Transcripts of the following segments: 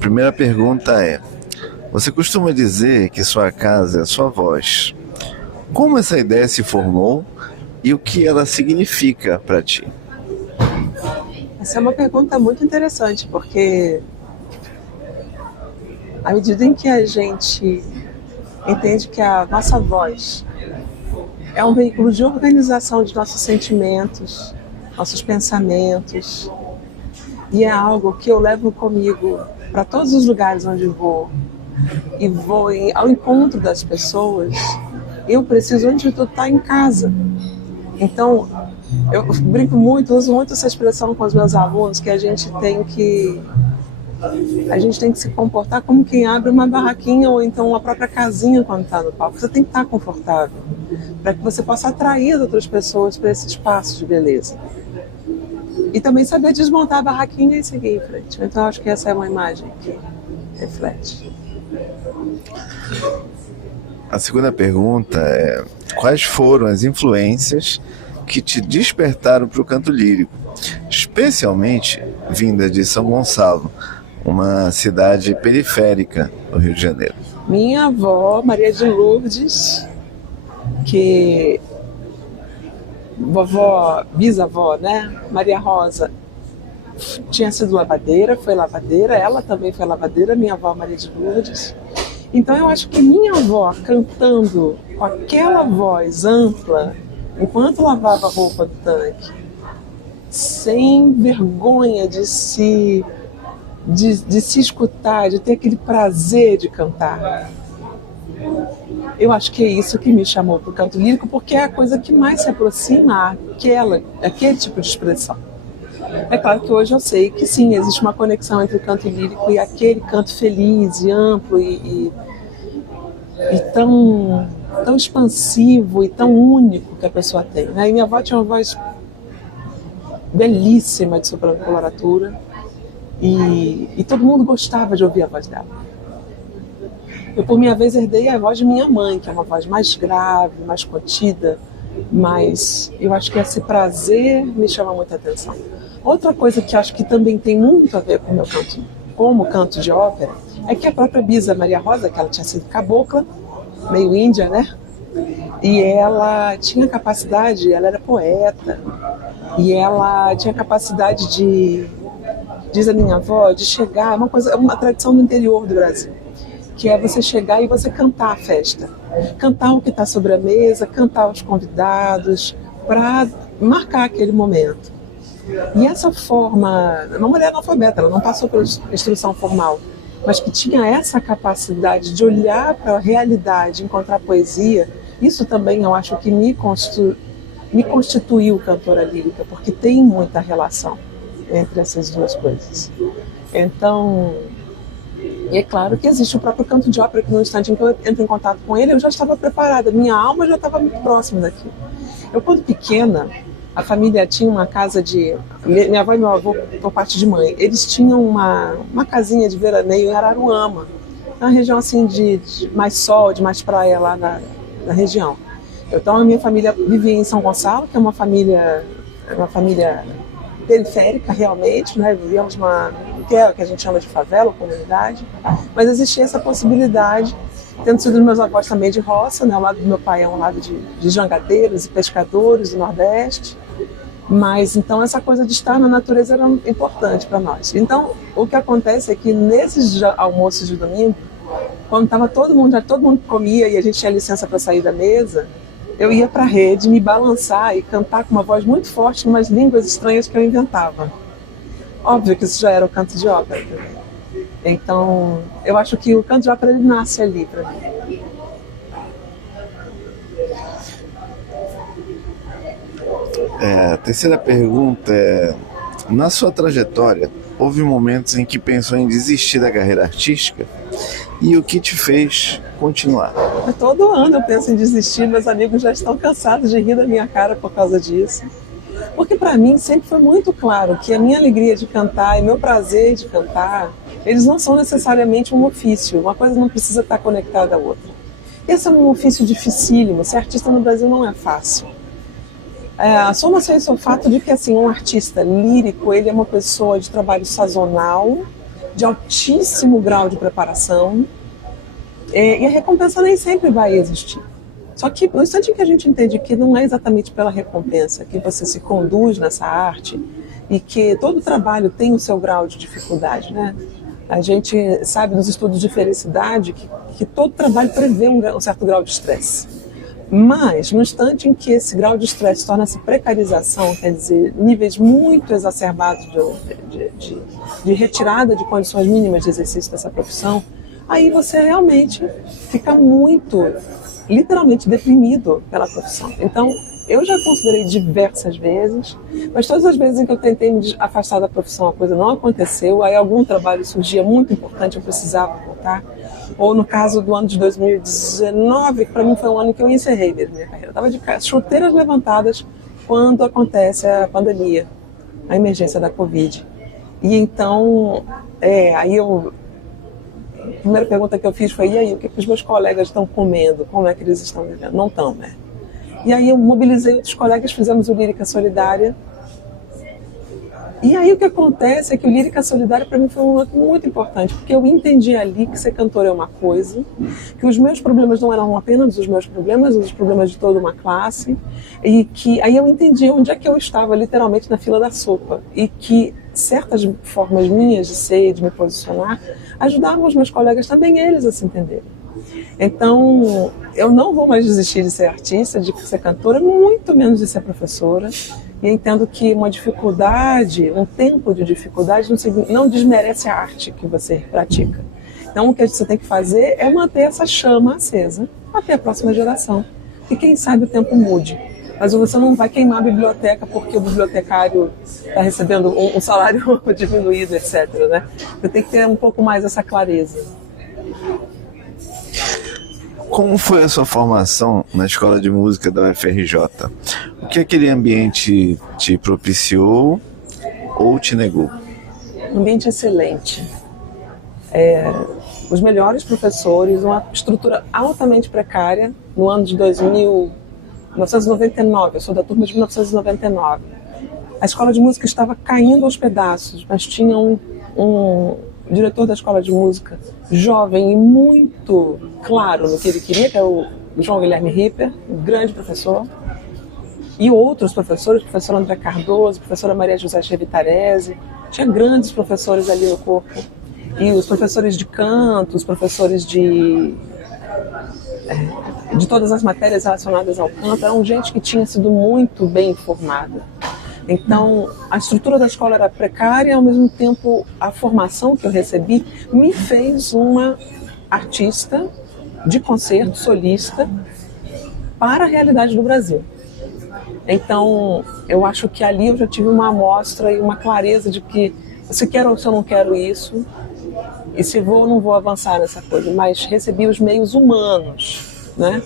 primeira pergunta é: você costuma dizer que sua casa é sua voz. Como essa ideia se formou e o que ela significa para ti? Essa é uma pergunta muito interessante, porque à medida em que a gente entende que a nossa voz é um veículo de organização de nossos sentimentos, nossos pensamentos, e é algo que eu levo comigo para todos os lugares onde vou, e vou ao encontro das pessoas, eu preciso, antes de tudo, estar em casa. Então, eu brinco muito, uso muito essa expressão com os meus alunos, que a gente tem que se comportar como quem abre uma barraquinha ou então uma própria casinha quando está no palco. Você tem que estar confortável, para que você possa atrair as outras pessoas para esse espaço de beleza. E também saber desmontar a barraquinha e seguir em frente. Então, acho que essa é uma imagem que reflete. A segunda pergunta é: quais foram as influências que te despertaram para o canto lírico, especialmente vinda de São Gonçalo, uma cidade periférica do Rio de Janeiro? Minha avó, Maria de Lourdes, que bisavó, né? Maria Rosa, tinha sido lavadeira, foi lavadeira, ela também foi lavadeira, minha avó Maria de Lourdes. Então eu acho que minha avó cantando com aquela voz ampla, enquanto lavava a roupa do tanque, sem vergonha de se escutar, de ter aquele prazer de cantar. Eu acho que é isso que me chamou para o canto lírico, porque é a coisa que mais se aproxima aquele tipo de expressão. É claro que hoje eu sei que sim, existe uma conexão entre o canto lírico e aquele canto feliz e amplo e tão expansivo e tão único que a pessoa tem, né? E minha avó tinha uma voz belíssima de soprano coloratura e todo mundo gostava de ouvir a voz dela. Eu, por minha vez, herdei a voz de minha mãe, que é uma voz mais grave, mais contida, mas eu acho que esse prazer me chama muita atenção. Outra coisa que acho que também tem muito a ver com o meu canto, como canto de ópera, é que a própria Bisa Maria Rosa, que ela tinha sido cabocla, meio índia, né? E ela tinha capacidade, ela era poeta, e ela tinha capacidade diz a minha avó, de chegar, uma tradição do interior do Brasil, que é você chegar e você cantar a festa, cantar o que está sobre a mesa, cantar os convidados, para marcar aquele momento. E essa forma, uma mulher analfabeta, ela não passou por instrução formal, mas que tinha essa capacidade de olhar para a realidade, encontrar poesia, isso também eu acho que me constituiu cantora lírica, porque tem muita relação entre essas duas coisas. Então, é claro que existe o próprio canto de ópera, que no instante em que eu entro em contato com ele, eu já estava preparada, minha alma já estava muito próxima daquilo. Eu, quando pequena, a família tinha uma casa minha avó e meu avô, por parte de mãe, eles tinham uma casinha de veraneio em Araruama, uma região assim de mais sol, de mais praia lá na região. Então a minha família vivia em São Gonçalo, que é uma família periférica realmente, né? Vivíamos que é o que a gente chama de favela, comunidade, mas existia essa possibilidade, tendo sido meus avós também de roça, né? O lado do meu pai é um lado de jangadeiros e pescadores do Nordeste, mas então essa coisa de estar na natureza era importante para nós. Então o que acontece é que nesses almoços de domingo, quando estava todo mundo comia e a gente tinha licença para sair da mesa, eu ia para a rede me balançar e cantar com uma voz muito forte em umas línguas estranhas que eu inventava. Óbvio que isso já era o canto de ópera também. Então, eu acho que o canto de ópera ele nasce ali para mim. A terceira pergunta é: na sua trajetória, houve momentos em que pensou em desistir da carreira artística? E o que te fez continuar? Todo ano eu penso em desistir, meus amigos já estão cansados de rir da minha cara por causa disso. Porque para mim sempre foi muito claro que a minha alegria de cantar e meu prazer de cantar, eles não são necessariamente um ofício, uma coisa não precisa estar conectada à outra. Esse é um ofício dificílimo, ser artista no Brasil não é fácil. Soma-se isso ao fato de que assim, um artista lírico, ele é uma pessoa de trabalho sazonal, de altíssimo grau de preparação, e a recompensa nem sempre vai existir. Só que no instante em que a gente entende que não é exatamente pela recompensa que você se conduz nessa arte e que todo trabalho tem o seu grau de dificuldade, né? A gente sabe nos estudos de felicidade que todo trabalho prevê um certo grau de estresse. Mas no instante em que esse grau de estresse torna-se precarização, quer dizer, níveis muito exacerbados de retirada de condições mínimas de exercício dessa profissão, aí você realmente fica muito, literalmente deprimido pela profissão. Então, eu já considerei diversas vezes, mas todas as vezes em que eu tentei me afastar da profissão, a coisa não aconteceu, aí algum trabalho surgia muito importante, eu precisava voltar. Ou no caso do ano de 2019, que para mim foi um ano que eu encerrei mesmo minha carreira. Eu estava de chuteiras levantadas quando acontece a pandemia, a emergência da Covid. E então, aí a primeira pergunta que eu fiz foi: e aí, o que os meus colegas estão comendo? Como é que eles estão vivendo? Não estão, né? E aí eu mobilizei outros colegas, fizemos o Lírica Solidária. E aí o que acontece é que o Lírica Solidária para mim foi um momento muito importante, porque eu entendi ali que ser cantor é uma coisa, que os meus problemas não eram apenas os meus problemas de toda uma classe, e que aí eu entendi onde é que eu estava literalmente na fila da sopa, e que certas formas minhas de ser e de me posicionar ajudavam os meus colegas também, eles, a se entenderem. Então, eu não vou mais desistir de ser artista, de ser cantora, muito menos de ser professora. E entendo que uma dificuldade, um tempo de dificuldade, não desmerece a arte que você pratica. Então, o que você tem que fazer é manter essa chama acesa até a próxima geração. E quem sabe o tempo mude. Mas você não vai queimar a biblioteca porque o bibliotecário está recebendo um salário diminuído, etc. Né? Você tem que ter um pouco mais essa clareza. Como foi a sua formação na Escola de Música da UFRJ? O que aquele ambiente te propiciou ou te negou? Um ambiente excelente. Os melhores professores, uma estrutura altamente precária. No ano de 1999, eu sou da turma de 1999. A Escola de Música estava caindo aos pedaços, mas tinha um diretor da Escola de Música, jovem e muito claro no que ele queria, que é o João Guilherme Ripper, um grande professor, e outros professores, professor André Cardoso, professora Maria José Chevitarese, tinha grandes professores ali no corpo, e os professores de canto, os professores de todas as matérias relacionadas ao canto, eram gente que tinha sido muito bem formada. Então, a estrutura da escola era precária e, ao mesmo tempo, a formação que eu recebi me fez uma artista de concerto, solista, para a realidade do Brasil. Então, eu acho que ali eu já tive uma amostra e uma clareza de que se quero ou se eu não quero isso, e se vou ou não vou avançar nessa coisa, mas recebi os meios humanos, né?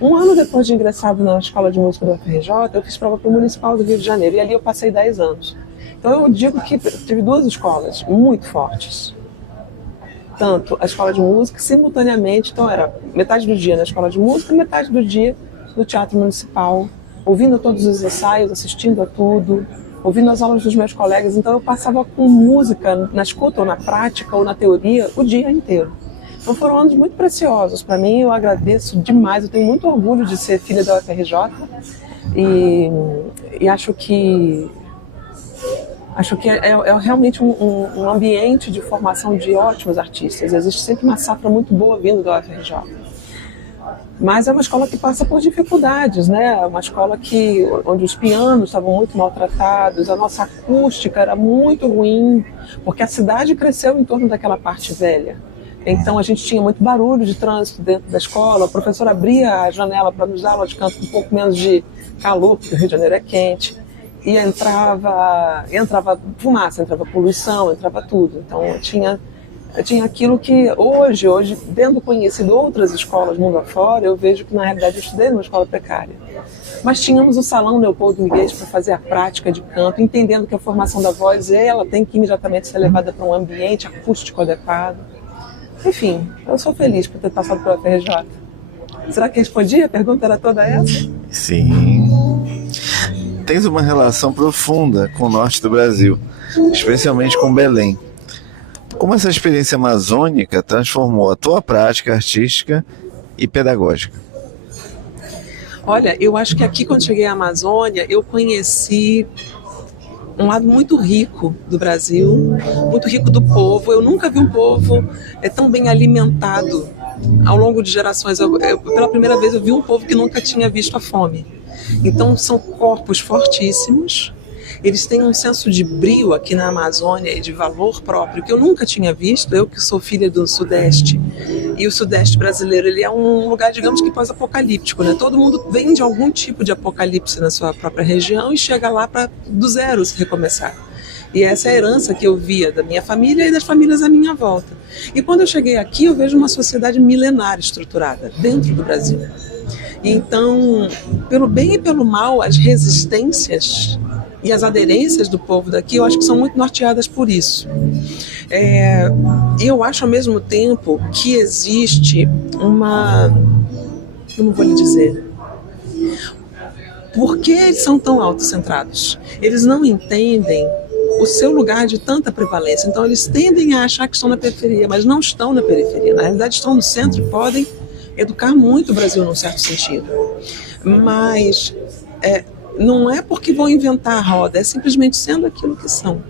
Um ano depois de ingressado na Escola de Música da UFRJ, eu fiz prova para o Municipal do Rio de Janeiro, e ali eu passei 10 anos. Então eu digo que tive duas escolas muito fortes. Tanto a Escola de Música, simultaneamente, então era metade do dia na Escola de Música e metade do dia no Teatro Municipal, ouvindo todos os ensaios, assistindo a tudo, ouvindo as aulas dos meus colegas. Então eu passava com música na escuta ou na prática ou na teoria o dia inteiro. Então foram anos muito preciosos para mim, eu agradeço demais, eu tenho muito orgulho de ser filha da UFRJ e acho que é realmente um ambiente de formação de ótimos artistas. Existe sempre uma safra muito boa vindo da UFRJ. Mas é uma escola que passa por dificuldades, né? É uma escola onde os pianos estavam muito maltratados, a nossa acústica era muito ruim, porque a cidade cresceu em torno daquela parte velha. Então a gente tinha muito barulho de trânsito dentro da escola, o professor abria a janela para nos dar aula de canto com um pouco menos de calor, porque o Rio de Janeiro é quente, e entrava fumaça, entrava poluição, entrava tudo. Então eu tinha aquilo que hoje, tendo conhecido outras escolas mundo afora, eu vejo que na realidade eu estudei numa escola precária. Mas tínhamos o Salão Leopoldo Miguel para fazer a prática de canto, entendendo que a formação da voz ela tem que imediatamente ser levada para um ambiente acústico adequado. Enfim, eu sou feliz por ter passado pela UFRJ. Será que respondi? A pergunta era toda essa? Sim. Tens uma relação profunda com o norte do Brasil, especialmente com Belém. Como essa experiência amazônica transformou a tua prática artística e pedagógica? Olha, eu acho que aqui, quando cheguei à Amazônia, eu conheci um lado muito rico do Brasil, muito rico do povo. Eu nunca vi um povo tão bem alimentado ao longo de gerações. Pela primeira vez eu vi um povo que nunca tinha visto a fome. Então são corpos fortíssimos, eles têm um senso de brio aqui na Amazônia e de valor próprio que eu nunca tinha visto. Eu que sou filha do Sudeste, e o Sudeste brasileiro, ele é um lugar, digamos que pós-apocalíptico, né? Todo mundo vem de algum tipo de apocalipse na sua própria região e chega lá para do zero se recomeçar. E essa é a herança que eu via da minha família e das famílias à minha volta. E quando eu cheguei aqui, eu vejo uma sociedade milenar estruturada dentro do Brasil. Então, pelo bem e pelo mal, as resistências e as aderências do povo daqui, eu acho que são muito norteadas por isso. Eu acho ao mesmo tempo que existe como vou lhe dizer, por que eles são tão autocentrados? Eles não entendem o seu lugar de tanta prevalência, então eles tendem a achar que estão na periferia, mas não estão na periferia, na realidade estão no centro e podem educar muito o Brasil num certo sentido, mas não é porque vão inventar a roda, é simplesmente sendo aquilo que são.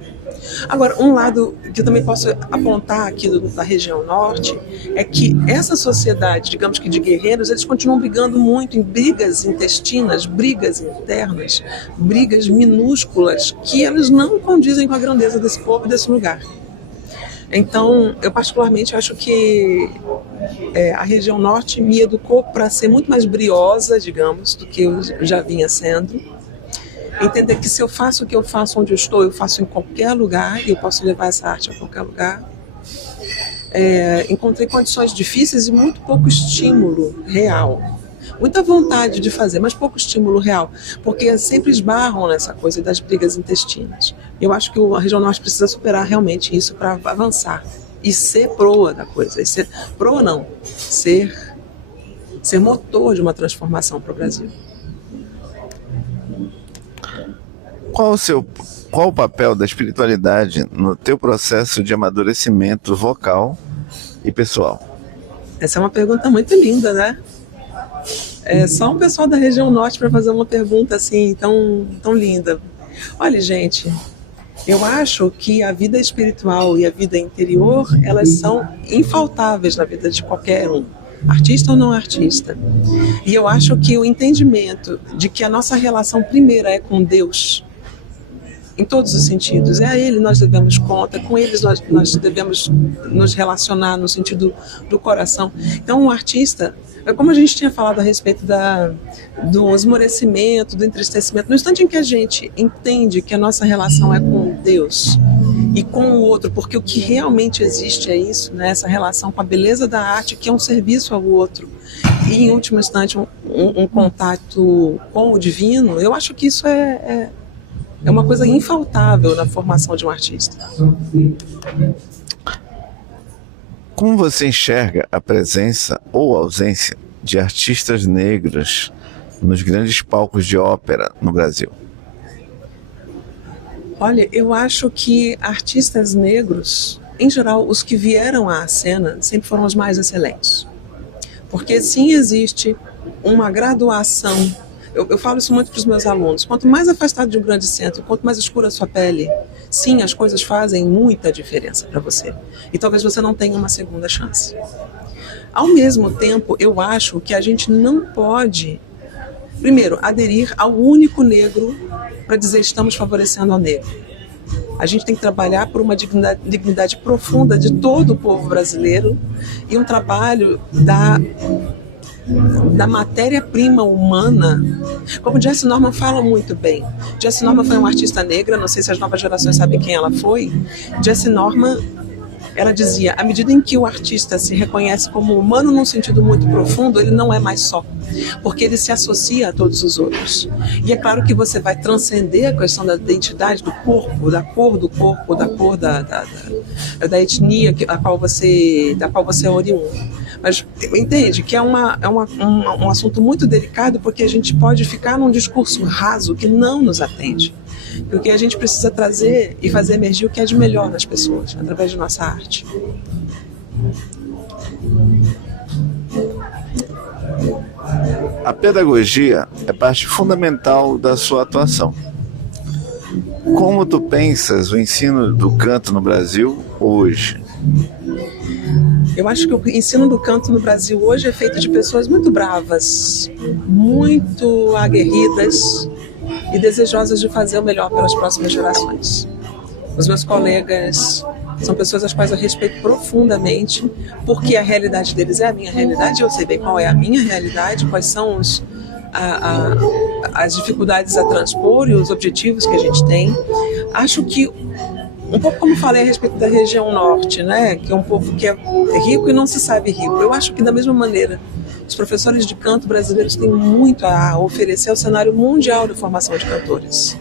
Agora, um lado que eu também posso apontar aqui da região norte é que essa sociedade, digamos que de guerreiros, eles continuam brigando muito em brigas intestinas, brigas internas, brigas minúsculas, que elas não condizem com a grandeza desse povo e desse lugar. Então, eu particularmente acho que a região norte me educou para ser muito mais briosa, digamos, do que eu já vinha sendo. Entender que se eu faço o que eu faço onde eu estou, eu faço em qualquer lugar e eu posso levar essa arte a qualquer lugar. Encontrei condições difíceis e muito pouco estímulo real. Muita vontade de fazer, mas pouco estímulo real, porque sempre esbarram nessa coisa das brigas intestinas. Eu acho que a região norte precisa superar realmente isso para avançar e ser proa da coisa. E ser proa não, ser motor de uma transformação para o Brasil. Qual o papel da espiritualidade no teu processo de amadurecimento vocal e pessoal? Essa é uma pergunta muito linda, né? Só um pessoal da região norte para fazer uma pergunta assim tão, tão linda. Olha, gente, eu acho que a vida espiritual e a vida interior, elas são infaltáveis na vida de qualquer um, artista ou não artista. E eu acho que o entendimento de que a nossa relação primeira é com Deus, em todos os sentidos, é a Ele nós devemos conta, com Ele nós devemos nos relacionar no sentido do coração. Então, um artista, como a gente tinha falado a respeito do esmorecimento, do entristecimento, no instante em que a gente entende que a nossa relação é com Deus e com o outro, porque o que realmente existe é isso, né? Essa relação com a beleza da arte, que é um serviço ao outro, e em último instante um contato com o divino, eu acho que isso é uma coisa infaltável na formação de um artista. Como você enxerga a presença ou ausência de artistas negros nos grandes palcos de ópera no Brasil? Olha, eu acho que artistas negros, em geral, os que vieram à cena, sempre foram os mais excelentes. Porque sim, existe uma graduação. Eu falo isso muito para os meus alunos. Quanto mais afastado de um grande centro, quanto mais escura a sua pele, sim, as coisas fazem muita diferença para você. E talvez você não tenha uma segunda chance. Ao mesmo tempo, eu acho que a gente não pode, primeiro, aderir ao único negro para dizer estamos favorecendo ao negro. A gente tem que trabalhar por uma dignidade profunda de todo o povo brasileiro e um trabalho da matéria-prima humana, como Jessie Norman fala muito bem. Jessie Norman foi uma artista negra, não sei se as novas gerações sabem quem ela foi. Jessie Norman, ela dizia, à medida em que o artista se reconhece como humano num sentido muito profundo, ele não é mais só, porque ele se associa a todos os outros. E é claro que você vai transcender a questão da identidade do corpo, da cor do corpo, da cor da etnia da qual você é oriundo. Mas entende que é um assunto muito delicado, porque a gente pode ficar num discurso raso que não nos atende. Porque a gente precisa trazer e fazer emergir o que é de melhor nas pessoas, através de nossa arte. A pedagogia é parte fundamental da sua atuação. Como tu pensas o ensino do canto no Brasil hoje? Eu acho que o ensino do canto no Brasil hoje é feito de pessoas muito bravas, muito aguerridas e desejosas de fazer o melhor pelas próximas gerações. Os meus colegas são pessoas às quais eu respeito profundamente, porque a realidade deles é a minha realidade, eu sei bem qual é a minha realidade, quais são as dificuldades a transpor e os objetivos que a gente tem. Acho que, um pouco como falei a respeito da região norte, né, que é um povo que é rico e não se sabe rico, eu acho que da mesma maneira os professores de canto brasileiros têm muito a oferecer ao cenário mundial de formação de cantores.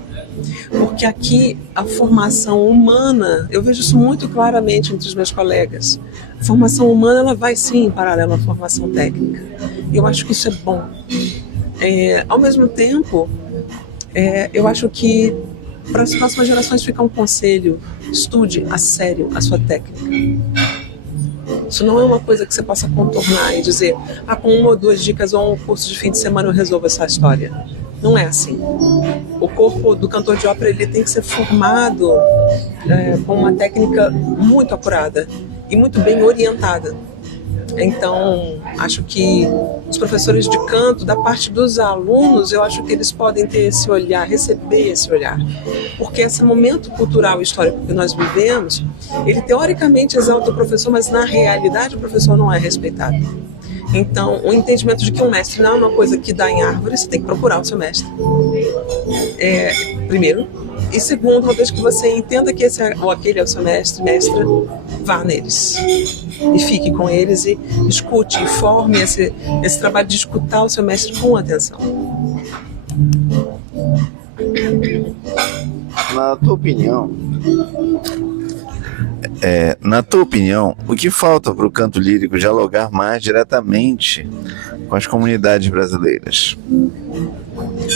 Porque aqui a formação humana, eu vejo isso muito claramente entre os meus colegas. A formação humana ela vai sim em paralelo à formação técnica. E eu acho que isso é bom. Ao mesmo tempo, eu acho que para as próximas gerações fica um conselho: estude a sério a sua técnica. Isso não é uma coisa que você possa contornar e dizer, com uma ou duas dicas ou um curso de fim de semana eu resolvo essa história. Não é assim. O corpo do cantor de ópera ele tem que ser formado com uma técnica muito apurada e muito bem orientada. Então, acho que os professores de canto, da parte dos alunos, eu acho que eles podem ter esse olhar, receber esse olhar. Porque esse momento cultural e histórico que nós vivemos, ele teoricamente exalta o professor, mas na realidade o professor não é respeitado. Então, o entendimento de que um mestre não é uma coisa que dá em árvore, você tem que procurar o seu mestre. Primeiro. E segundo, uma vez que você entenda que esse ou aquele é o seu mestra, vá neles. E fique com eles e escute, e forme esse trabalho de escutar o seu mestre com atenção. Na tua opinião, o que falta para o canto lírico dialogar mais diretamente com as comunidades brasileiras?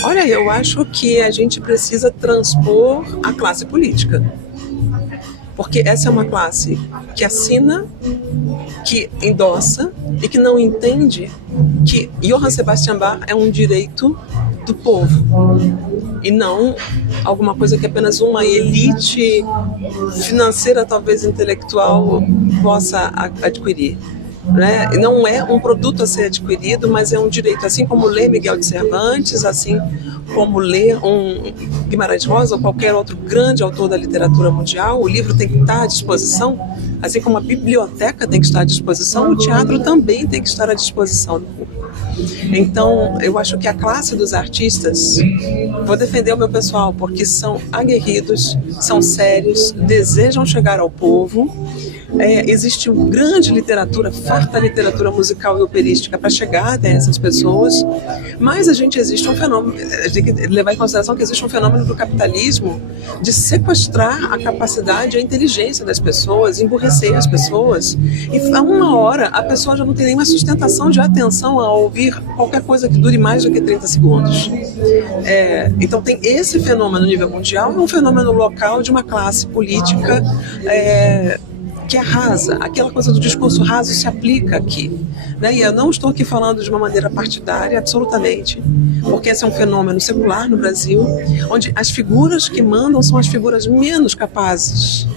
Olha, eu acho que a gente precisa transpor a classe política. Porque essa é uma classe que assina, que endossa e que não entende que Johann Sebastian Bach é um direito do povo e não alguma coisa que apenas uma elite financeira, talvez intelectual, possa adquirir. Né? Não é um produto a ser adquirido, mas é um direito, assim como ler Miguel de Cervantes, assim como ler um Guimarães Rosa ou qualquer outro grande autor da literatura mundial. O livro tem que estar à disposição, assim como a biblioteca tem que estar à disposição, o teatro também tem que estar à disposição do público. Então, eu acho que a classe dos artistas, vou defender o meu pessoal, porque são aguerridos, são sérios, desejam chegar ao povo. Existe uma grande literatura, farta literatura musical e operística para chegar até essas pessoas, mas existe um fenômeno, a gente tem que levar em consideração que existe um fenômeno do capitalismo de sequestrar a capacidade e a inteligência das pessoas, emburrecer as pessoas, e a uma hora a pessoa já não tem nenhuma sustentação de atenção a ouvir qualquer coisa que dure mais do que 30 segundos. Então tem esse fenômeno no nível mundial e um fenômeno local de uma classe política que é rasa, aquela coisa do discurso raso se aplica aqui. Né? E eu não estou aqui falando de uma maneira partidária, absolutamente, porque esse é um fenômeno secular no Brasil, onde as figuras que mandam são as figuras menos capazes.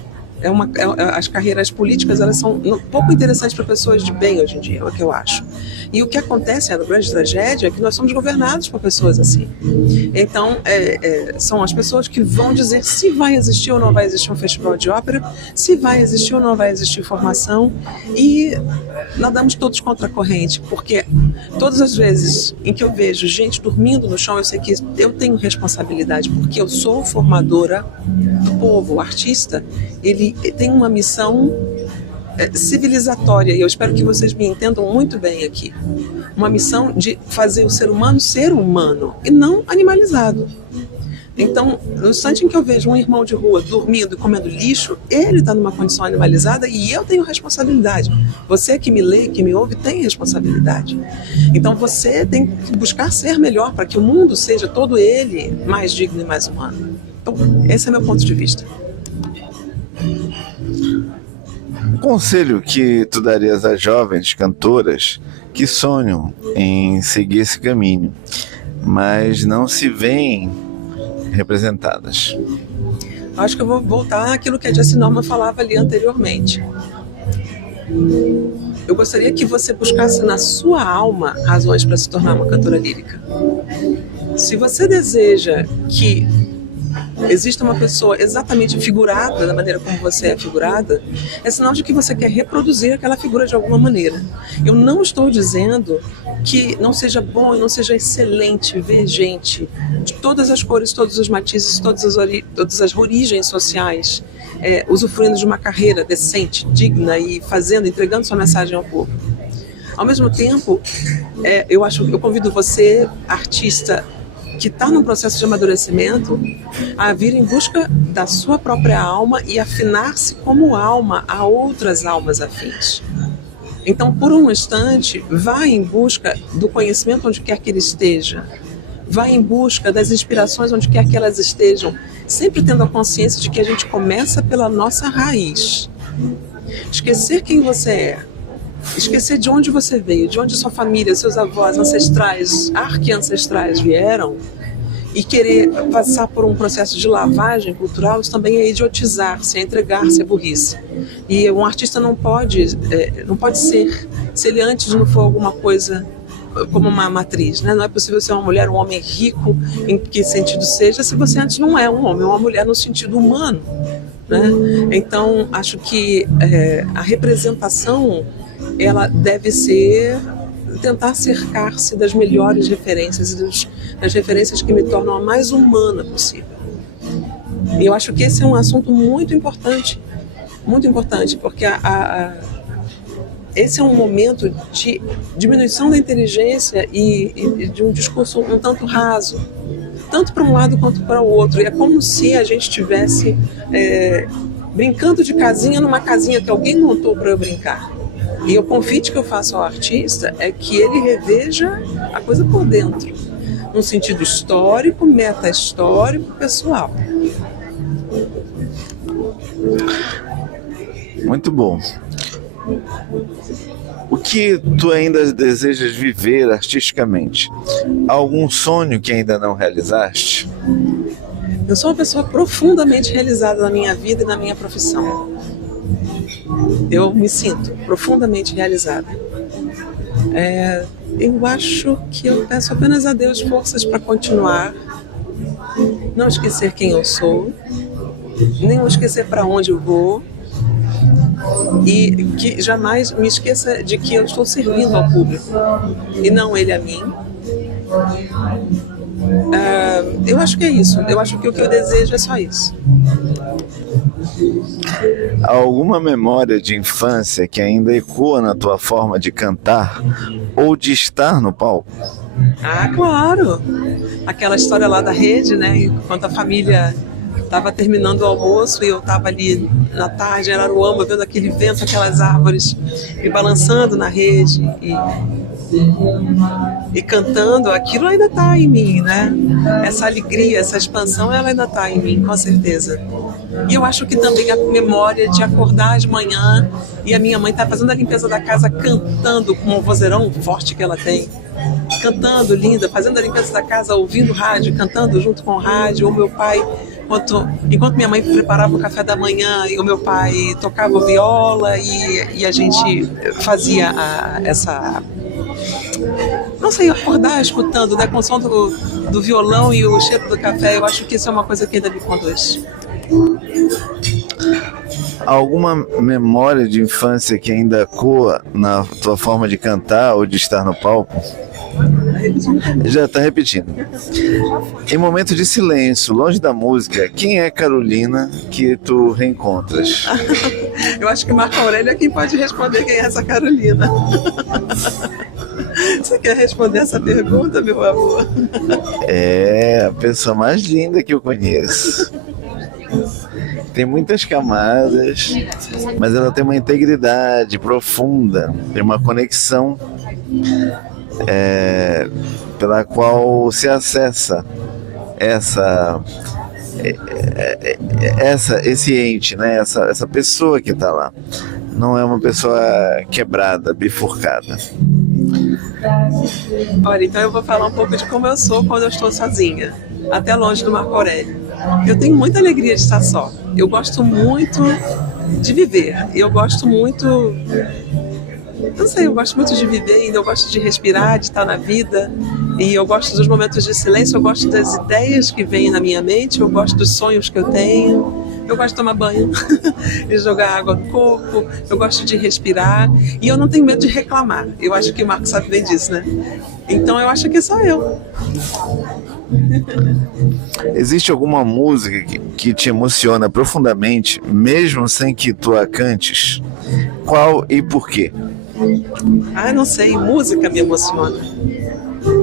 As carreiras políticas elas são pouco interessantes para pessoas de bem hoje em dia, é o que eu acho. E o que acontece, a grande tragédia, é que nós somos governados por pessoas assim. Então, são as pessoas que vão dizer se vai existir ou não vai existir um festival de ópera, se vai existir ou não vai existir formação, e nadamos todos contra a corrente, porque todas as vezes em que eu vejo gente dormindo no chão, eu sei que eu tenho responsabilidade, porque eu sou formadora do povo. O artista, ele tem uma missão civilizatória, e eu espero que vocês me entendam muito bem aqui. Uma missão de fazer o ser humano e não animalizado. Então, no instante em que eu vejo um irmão de rua dormindo e comendo lixo, ele está numa condição animalizada e eu tenho responsabilidade. Você que me lê, que me ouve, tem responsabilidade. Então, você tem que buscar ser melhor para que o mundo seja todo ele mais digno e mais humano. Então, esse é meu ponto de vista. Um conselho que tu darias às jovens cantoras que sonham em seguir esse caminho, mas não se veem representadas? Acho que eu vou voltar àquilo que a Jessie Norman falava ali anteriormente. Eu gostaria que você buscasse na sua alma razões para se tornar uma cantora lírica. Se você deseja que exista uma pessoa exatamente figurada da maneira como você é figurada, é sinal de que você quer reproduzir aquela figura de alguma maneira. Eu não estou dizendo que não seja bom e não seja excelente ver gente de todas as cores, todos os matizes, todas as origens sociais, usufruindo de uma carreira decente, digna e entregando sua mensagem ao povo. Ao mesmo tempo, eu convido você, artista, que está num processo de amadurecimento, a vir em busca da sua própria alma e afinar-se como alma a outras almas afins. Então, por um instante, vá em busca do conhecimento onde quer que ele esteja. Vá em busca das inspirações onde quer que elas estejam, sempre tendo a consciência de que a gente começa pela nossa raiz. Esquecer quem você é. Esquecer de onde você veio, de onde sua família, seus avós, ancestrais, arque-ancestrais vieram, e querer passar por um processo de lavagem cultural, isso também é idiotizar-se, é entregar-se à burrice. E um artista não pode ser, se ele antes não for alguma coisa como uma matriz, né? Não é possível ser uma mulher, um homem rico, em que sentido seja, se você antes não é um homem, uma mulher no sentido humano, né? Então, acho que a representação ela deve tentar cercar-se das melhores referências e das referências que me tornam a mais humana possível. E eu acho que esse é um assunto muito importante, porque esse é um momento de diminuição da inteligência e de um discurso um tanto raso, tanto para um lado quanto para o outro. E é como se a gente estivesse brincando de casinha numa casinha que alguém montou para eu brincar. E o convite que eu faço ao artista é que ele reveja a coisa por dentro, num sentido histórico, meta-histórico, pessoal. Muito bom. O que tu ainda desejas viver artisticamente? Algum sonho que ainda não realizaste? Eu sou uma pessoa profundamente realizada na minha vida e na minha profissão. Eu me sinto profundamente realizada. Eu acho que eu peço apenas a Deus forças para continuar, não esquecer quem eu sou, nem esquecer para onde eu vou, e que jamais me esqueça de que eu estou servindo ao público e não ele a mim. Eu acho que é isso. Eu acho que o que eu desejo é só isso. Alguma memória de infância que ainda ecoa na tua forma de cantar ou de estar no palco? Claro! Aquela história lá da rede, né? Enquanto a família estava terminando o almoço e eu estava ali na tarde, em Araruama, vendo aquele vento, aquelas árvores me balançando na rede e cantando, aquilo ainda está em mim, né? Essa alegria, essa expansão, ela ainda está em mim, com certeza. E eu acho que também a memória de acordar de manhã e a minha mãe tá fazendo a limpeza da casa cantando com um vozeirão forte que ela tem. Cantando, linda, fazendo a limpeza da casa, ouvindo rádio, cantando junto com o rádio. O meu pai, enquanto minha mãe preparava o café da manhã e o meu pai tocava viola e a gente fazia não sei, acordar escutando, né, com o som do violão e o cheiro do café. Eu acho que isso é uma coisa que ainda me conduz. Alguma memória de infância que ainda ecoa na tua forma de cantar ou de estar no palco? Já está repetindo. Em momento de silêncio, longe da música, quem é Carolina que tu reencontras? Eu acho que Marco Aurélio é quem pode responder quem é essa Carolina. Você quer responder essa pergunta, meu amor? É a pessoa mais linda que eu conheço. Tem muitas camadas, mas ela tem uma integridade profunda, tem uma conexão pela qual se acessa esse ente, né? Essa pessoa que está lá. Não é uma pessoa quebrada, bifurcada. Olha, então eu vou falar um pouco de como eu sou quando eu estou sozinha, até longe do Marco Aurélio. Eu tenho muita alegria de estar só. Eu gosto muito de viver. Eu gosto muito... Não sei, eu gosto muito de viver, eu gosto de respirar, de estar na vida. E eu gosto dos momentos de silêncio, eu gosto das ideias que vêm na minha mente, eu gosto dos sonhos que eu tenho. Eu gosto de tomar banho, de jogar água no corpo, eu gosto de respirar e eu não tenho medo de reclamar. Eu acho que o Marco sabe bem disso, né? Então eu acho que sou eu. Existe alguma música que te emociona profundamente, mesmo sem que tu a cantes? Qual e por quê? Ah, não sei, música me emociona.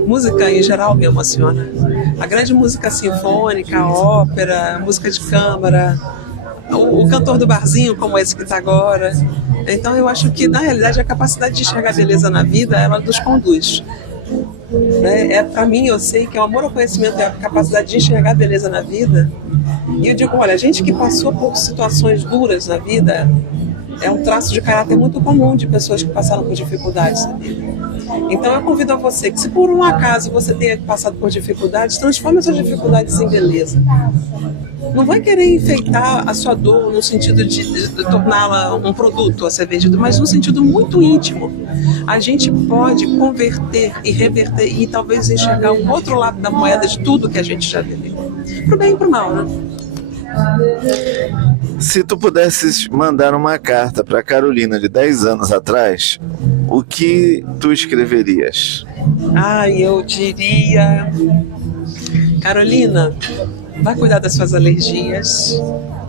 Música em geral me emociona. A grande música sinfônica, a ópera, música de câmara, o cantor do barzinho como esse que está agora. Então eu acho que na realidade a capacidade de enxergar beleza na vida, ela nos conduz. Para mim, eu sei que o amor ao conhecimento é a capacidade de enxergar beleza na vida. E eu digo, olha, a gente que passou por situações duras na vida é um traço de caráter muito comum de pessoas que passaram por dificuldades na vida. Então eu convido a você que, se por um acaso você tenha passado por dificuldades, transforme essas dificuldades em beleza. Não vai querer enfeitar a sua dor no sentido de torná-la um produto a ser vendido, mas no sentido muito íntimo. A gente pode converter e reverter e talvez enxergar um outro lado da moeda de tudo que a gente já viveu. Pro bem e pro mal, né? Se tu pudesses mandar uma carta para Carolina de 10 anos atrás, o que tu escreverias? Eu diria... Carolina, vai cuidar das suas alergias.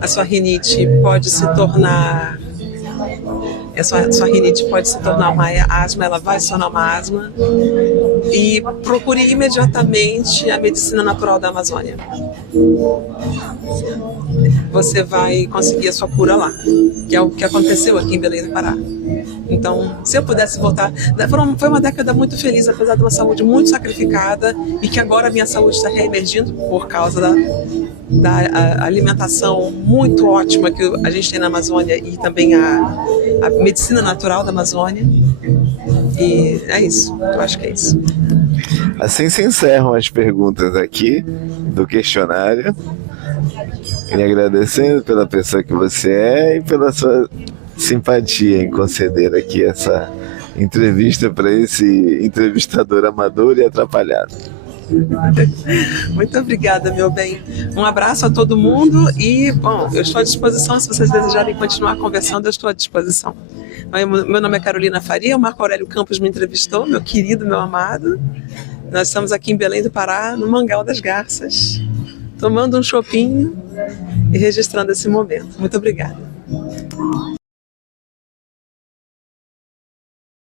A sua rinite pode se tornar... sua rinite pode se tornar uma asma, ela vai se tornar uma asma. E procure imediatamente a medicina natural da Amazônia. Você vai conseguir a sua cura lá, que é o que aconteceu aqui em Belém do Pará. Então, se eu pudesse voltar... Foi uma década muito feliz, apesar de uma saúde muito sacrificada, e que agora a minha saúde está reemergindo por causa da alimentação muito ótima que a gente tem na Amazônia e também a medicina natural da Amazônia. E é isso, eu acho que é isso. Assim se encerram as perguntas aqui do questionário. E agradecendo pela pessoa que você é e pela sua simpatia em conceder aqui essa entrevista para esse entrevistador amador e atrapalhado. Muito obrigada, meu bem. Um abraço a todo mundo e, bom, eu estou à disposição. Se vocês desejarem continuar conversando, eu estou à disposição. Meu nome é Carolina Faria, o Marco Aurélio Campos me entrevistou, meu querido, meu amado. Nós estamos aqui em Belém do Pará, no Mangal das Garças, tomando um chopinho e registrando esse momento. Muito obrigada.